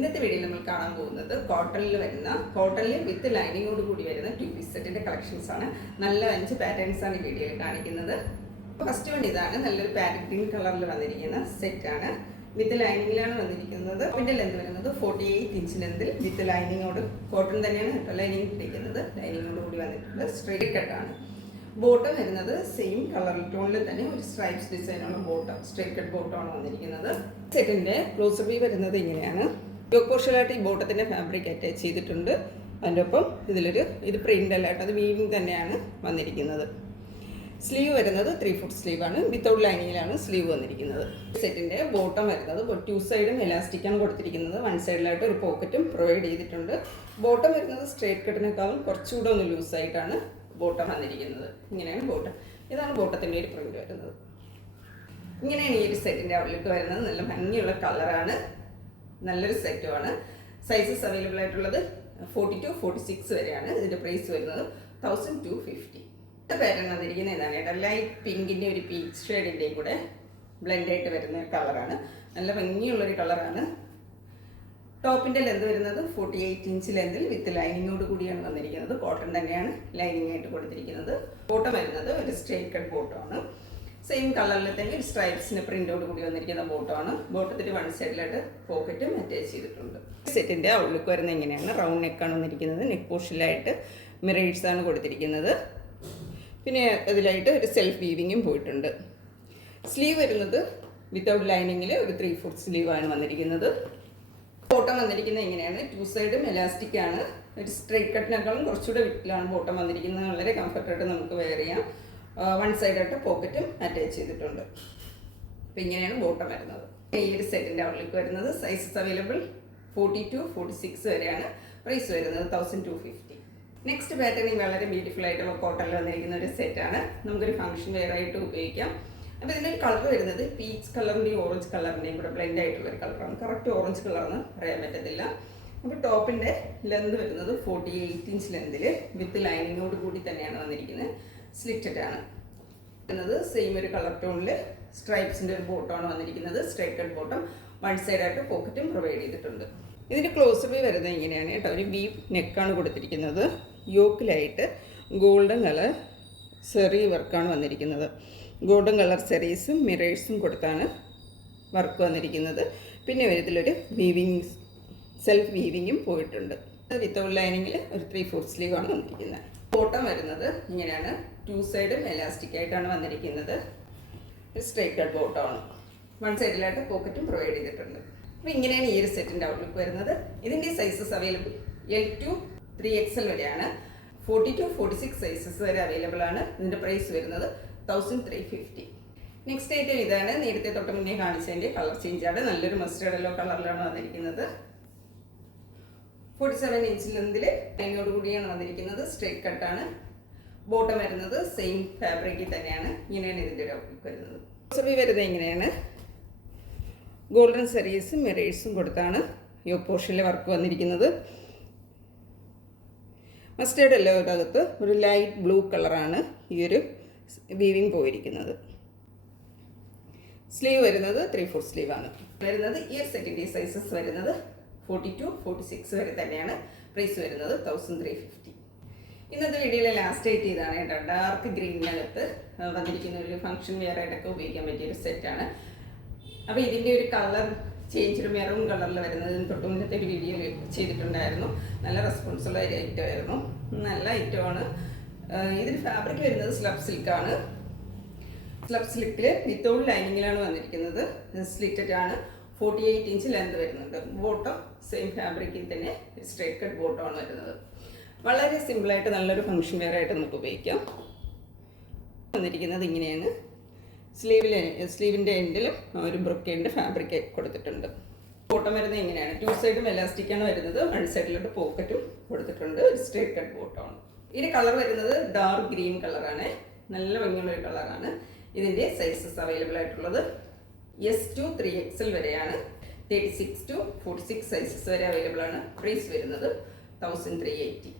ഇന്നത്തെ വീഡിയോയിൽ നമ്മൾ കാണാൻ പോകുന്നത് കോട്ടണിൽ വിത്ത് ലൈനിങ്ങോട് കൂടി വരുന്ന 2 പീസ് സെറ്റിന്റെ കളക്ഷൻസ് ആണ്. നല്ല 5 പാറ്റേൺസ് ആണ് ഈ വീഡിയോയിൽ കാണിക്കുന്നത്. ഫസ്റ്റ് വൺ ഇതാണ്. നല്ലൊരു പാരറ്റ് ഗ്രീൻ കളറിൽ വന്നിരിക്കുന്ന സെറ്റ് ആണ്. വിത്ത് ലൈനിങ്ങിലാണ് വന്നിരിക്കുന്നത്. ഇതിന്റെ ലെന്ത് വരുന്നത് 48 ഇഞ്ച് ലെന്തിൽ വിത്ത് ലൈനിങ്ങോട്, കോട്ടൺ തന്നെയാണ് കേട്ടോ ലൈനിങ് ഇട്ടിരിക്കുന്നത്. ലൈനിങ്ങോട് കൂടി വന്നിട്ടുണ്ട്. സ്ട്രെയിറ്റ് കട്ടാണ്. ബോട്ടം വരുന്നത് സെയിം കളർ ടോണിൽ തന്നെ ഒരു സ്ട്രൈപ്സ് ഡിസൈനുള്ള ബോട്ടം, സ്ട്രെയിറ്റ് കട്ട് ബോട്ടമാണ് വന്നിരിക്കുന്നത്. സെറ്റിന്റെ ക്ലോസർ വ്യൂ വരുന്നത് ഇങ്ങനെയാണ്. പോർഷനായിട്ട് ഈ ബോട്ടത്തിന്റെ ഫാബ്രിക് അറ്റാച്ച് ചെയ്തിട്ടുണ്ട്. അതിൻ്റെ ഒപ്പം ഇത് പ്രിന്റ് അല്ലായിട്ട് അത് വീവിങ് തന്നെയാണ് വന്നിരിക്കുന്നത്. സ്ലീവ് വരുന്നത് 3/4 സ്ലീവാണ്. വിത്തൗട്ട് ലൈനിങ്ങിലാണ് സ്ലീവ് വന്നിരിക്കുന്നത്. സെറ്റിന്റെ ബോട്ടം വരുന്നത് 2 സൈഡും എലാസ്റ്റിക്കാണ് കൊടുത്തിരിക്കുന്നത്. 1 സൈഡിലായിട്ട് ഒരു പോക്കറ്റും പ്രൊവൈഡ് ചെയ്തിട്ടുണ്ട്. ബോട്ടം വരുന്നത് സ്ട്രേറ്റ് കട്ടിനേക്കാളും കുറച്ചുകൂടെ ഒന്ന് ലൂസായിട്ടാണ് ബോട്ടം വന്നിരിക്കുന്നത്. ഇങ്ങനെയാണ് ബോട്ടം. ഇതാണ് ബോട്ടത്തിൻ്റെ ഒരു പ്രിന്റ് വരുന്നത്. ഇങ്ങനെയാണ് ഈ ഒരു സെറ്റിൻ്റെ ഔട്ട്ലുക്ക് വരുന്നത്. നല്ല ഭംഗിയുള്ള കളറാണ്. നല്ലൊരു സെറ്റുമാണ്. സൈസസ് അവൈലബിൾ ആയിട്ടുള്ളത് 40 to 46 വരെയാണ്. ഇതിൻ്റെ പ്രൈസ് വരുന്നത് 1250. പാറ്റേൺ വന്നിരിക്കുന്നത് ഇതാണ് കേട്ടോ. ലൈറ്റ് പിങ്കിൻ്റെ ഒരു പീച്ച് ഷെയ്ഡിൻ്റെയും കൂടെ ബ്ലെൻഡായിട്ട് വരുന്ന കളറാണ്. നല്ല ഭംഗിയുള്ളൊരു കളറാണ്. ടോപ്പിൻ്റെ ലെന്ത് വരുന്നത് 48 ഇഞ്ച് ലെന്തിൽ വിത്ത് ലൈനിങ്ങോട് കൂടിയാണ് വന്നിരിക്കുന്നത്. കോട്ടൺ തന്നെയാണ് ലൈനിങ് ആയിട്ട് കൊടുത്തിരിക്കുന്നത്. ബോട്ടം വരുന്നത് ഒരു സ്ട്രെയിറ്റ് കട്ട് ബോട്ടമാണ്. സെയിം കളറിൽ തന്നെ ഒരു സ്ട്രൈപ്സിന് പ്രിന്റോട് കൂടി വന്നിരിക്കുന്ന ബോട്ടമാണ്. ബോട്ടത്തിന് 1 സൈഡിലായിട്ട് പോക്കറ്റും അറ്റാച്ച് ചെയ്തിട്ടുണ്ട്. സെറ്റിൻ്റെ ഔട്ട്ലുക്ക് വരുന്നത് ഇങ്ങനെയാണ്. റൗണ്ട് നെക്കാണ് വന്നിരിക്കുന്നത്. നെക്ക് പോർഷനിലായിട്ട് മിറേഴ്സ് ആണ് കൊടുത്തിരിക്കുന്നത്. പിന്നെ അതിലായിട്ട് ഒരു സെൽഫ് വീവിങ്ങും പോയിട്ടുണ്ട്. സ്ലീവ് വരുന്നത് വിത്തൗട്ട് ലൈനിങ്ങിൽ ഒരു 3/4 സ്ലീവാണ് വന്നിരിക്കുന്നത്. ബോട്ടം വന്നിരിക്കുന്നത് ഇങ്ങനെയാണ്. 2 സൈഡും എലാസ്റ്റിക് ആണ്. ഒരു സ്ട്രെയിറ്റ് കട്ടിനേക്കാളും കുറച്ചുകൂടെ വിട്ടിലാണ് ബോട്ടം വന്നിരിക്കുന്നത്. വളരെ കംഫർട്ടായിട്ട് നമുക്ക് വെയർ ചെയ്യാം. 1 സൈഡായിട്ട് പോക്കറ്റും അറ്റാച്ച് ചെയ്തിട്ടുണ്ട്. അപ്പോൾ ഇങ്ങനെയാണ് ബോട്ടം വരുന്നത്. ഈ ഒരു സെറ്റിൻ്റെ ഔട്ട്ലുക്ക് വരുന്നത് സൈസസ് അവൈലബിൾ 40 to 46 വരെയാണ്. പ്രൈസ് വരുന്നത് 1250. നെക്സ്റ്റ് പാറ്റേണിൽ വളരെ ബ്യൂട്ടിഫുൾ ആയിട്ടുള്ള കോട്ടണിൽ വന്നിരിക്കുന്ന ഒരു സെറ്റാണ്. നമുക്കൊരു ഫംഗ്ഷൻ വെയർ ആയിട്ട് ഉപയോഗിക്കാം. അപ്പോൾ ഇതിൻ്റെ ഒരു കളർ വരുന്നത് പീച്ച് കളറിൻ്റെയും ഓറഞ്ച് കളറിൻ്റെയും കൂടെ ബ്ലെൻഡ് ആയിട്ടുള്ള ഒരു കളറാണ്. കറക്റ്റ് ഓറഞ്ച് കളറെന്ന് പറയാൻ പറ്റത്തില്ല. അപ്പോൾ ടോപ്പിൻ്റെ ലെന്ത് വരുന്നത് 48 ഇഞ്ച് ലെന്തിൽ വിത്ത് ലൈനിങ്ങോട് കൂടി തന്നെയാണ് വന്നിരിക്കുന്നത്. സ്ലിറ്റഡ് ആണ് വരുന്നത്. സെയിം ഒരു കളർ ടോണിൽ സ്ട്രൈപ്സിൻ്റെ ഒരു ബോട്ടമാണ് വന്നിരിക്കുന്നത്. Straight cut bottom. 1 സൈഡായിട്ട് പോക്കറ്റും പ്രൊവൈഡ് ചെയ്തിട്ടുണ്ട്. ഇതിൻ്റെ ക്ലോസ് വ്യൂ വരുന്നത് ഇങ്ങനെയാണ് കേട്ടോ. ഒരു വീവ് നെക്കാണ് കൊടുത്തിരിക്കുന്നത്. യോക്കിലായിട്ട് ഗോൾഡൻ കളർ സെറി വർക്കാണ് വന്നിരിക്കുന്നത്. ഗോൾഡൻ കളർ സെറീസും മിറേഴ്സും കൊടുത്താണ് വർക്ക് വന്നിരിക്കുന്നത്. പിന്നെ ഇതിലൊരു വീവിങ് സെൽഫ് വീവിങ്ങും പോയിട്ടുണ്ട്. വിത്തൗട്ട് ലൈനിങ്ങിൽ ഒരു 3/4 സ്ലീവാണ് വന്നിരിക്കുന്നത്. ബോട്ടം വരുന്നത് ഇങ്ങനെയാണ്. 2 സൈഡും എലാസ്റ്റിക് ആയിട്ടാണ് വന്നിരിക്കുന്നത്. ഒരു സ്ട്രൈറ്റ് കട്ട് ബോട്ടമാണ്. 1 സൈഡിലായിട്ട് പോക്കറ്റും പ്രൊവൈഡ് ചെയ്തിട്ടുണ്ട്. അപ്പോൾ ഇങ്ങനെയാണ് ഈ ഒരു സെറ്റിൻ്റെ ഔട്ട്ലുക്ക് വരുന്നത്. ഇതിൻ്റെ sizes available L to 3XL വരെയാണ്. 40 to 46 സൈസസ് വരെ അവൈലബിൾ ആണ്. ഇതിൻ്റെ പ്രൈസ് വരുന്നത് 1350. നെക്സ്റ്റ് ഐറ്റം ഇതാണ്. നേരത്തെ തൊട്ട് മുന്നേ കാണിച്ചതിൻ്റെ കളർ ചേഞ്ചാണ്. നല്ലൊരു മസ്റ്റേർഡ് യെല്ലോ കളറിലാണ് വന്നിരിക്കുന്നത്. 47 ഇഞ്ച് ലെന്തിൽ ലൈനോട് കൂടിയാണ് വന്നിരിക്കുന്നത്. സ്ട്രൈറ്റ് കട്ടാണ്. ബോട്ടം വരുന്നത് സെയിം ഫാബ്രിക്കിൽ തന്നെയാണ്. ഇങ്ങനെയാണ് ഇതിൻ്റെ ഒരു ഔട്ട്ലുക്ക് വരുന്നത്. സബി വരുന്നത് ഇങ്ങനെയാണ്. ഗോൾഡൻ സെറീസും മിറേഴ്സും കൊടുത്താണ് യോ പോർഷനിലെ വർക്ക് വന്നിരിക്കുന്നത്. മസ്റ്റേർഡ് യെല്ലോയുടെ അകത്ത് ഒരു ലൈറ്റ് ബ്ലൂ കളറാണ് ഈ ഒരു വീവിങ് പോയിരിക്കുന്നത്. സ്ലീവ് വരുന്നത് 3/4 സ്ലീവാണ് വരുന്നത്. ഈ ഒരു സെറ്റിൻ്റെ സൈസസ് വരുന്നത് 40 to 46 വരെ തന്നെയാണ്. പ്രൈസ് വരുന്നത് 1350. ഇന്നത്തെ വീഡിയോയിലെ ലാസ്റ്റ് ആയിട്ട് ഇതാണ് കേട്ടോ. ഡാർക്ക് ഗ്രീനിനകത്ത് വന്നിരിക്കുന്ന ഒരു ഫംഗ്ഷൻ വെയർ ആയിട്ടൊക്കെ ഉപയോഗിക്കാൻ പറ്റിയൊരു സെറ്റാണ്. അപ്പോൾ ഇതിൻ്റെ ഒരു കളർ ചേഞ്ച് ഒരു മെറൂൺ കളറിൽ വരുന്നത് തൊട്ട് മുന്നത്തെ ഒരു വീഡിയോ ചെയ്തിട്ടുണ്ടായിരുന്നു. നല്ല റെസ്പോൺസുള്ള ഒരു ഐറ്റമായിരുന്നു. നല്ല ഐറ്റമാണ്. ഇതിന് ഫാബ്രിക് വരുന്നത് സ്ലബ് സിൽക്കാണ്. സ്ലബ് സിൽക്കിൽ വിത്തൗട്ട് ലൈനിങ്ങിലാണ് വന്നിരിക്കുന്നത്. സ്ലിറ്റഡ് ആണ്. 48 ഇഞ്ച് ലെന്ത് വരുന്നുണ്ട്. ബോട്ടം സെയിം ഫാബ്രിക്കിൽ തന്നെ സ്ട്രൈറ്റ് കട്ട് ബോട്ടമാണ് വരുന്നത്. വളരെ സിമ്പിളായിട്ട് നല്ലൊരു ഫംഗ്ഷൻ വെയർ ആയിട്ട് നമുക്ക് ഉപയോഗിക്കാം. വന്നിരിക്കുന്നത് ഇങ്ങനെയാണ്. സ്ലീവിൻ്റെ എൻഡിലും ഒരു ബ്രൊക്കേൻ്റെ ഫാബ്രിക് കൊടുത്തിട്ടുണ്ട്. ബോട്ടം വരുന്നത് ഇങ്ങനെയാണ്. 2 സൈഡും എലാസ്റ്റിക്കാണ് വരുന്നത്. 1 സൈഡിലോട്ട് പോക്കറ്റും കൊടുത്തിട്ടുണ്ട്. ഒരു സ്ട്രേറ്റ് കട്ട് ബോട്ടമാണ്. ഇതിൻ്റെ കളർ വരുന്നത് ഡാർക്ക് ഗ്രീൻ കളറാണ്. നല്ല ഭംഗിയുള്ളൊരു കളറാണ്. ഇതിൻ്റെ സൈസസ് അവൈലബിൾ ആയിട്ടുള്ളത് S to 3XL വരെയാണ്. 36 to 46 സൈസസ് വരെ അവൈലബിൾ ആണ്. പ്രൈസ് വരുന്നത് 1380.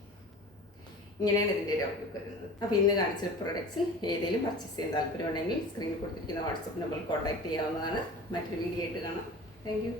ഇങ്ങനെയാണ് ഇതിൻ്റെ ഒരു ഔട്ട്ലുക്ക് വരുന്നത്. അപ്പോൾ ഇന്ന് കാണിച്ച പ്രൊഡക്ട്സിൽ ഏതെങ്കിലും പർച്ചേസ് ചെയ്യാൻ താല്പര്യമുണ്ടെങ്കിൽ സ്ക്രീനിൽ കൊടുത്തിരിക്കുന്ന വാട്സപ്പ് നമ്പറിൽ കോൺടാക്ട് ചെയ്യാവുന്നതാണ്. മറ്റൊരു വീഡിയോ ആയിട്ട് കാണാം. Thank you.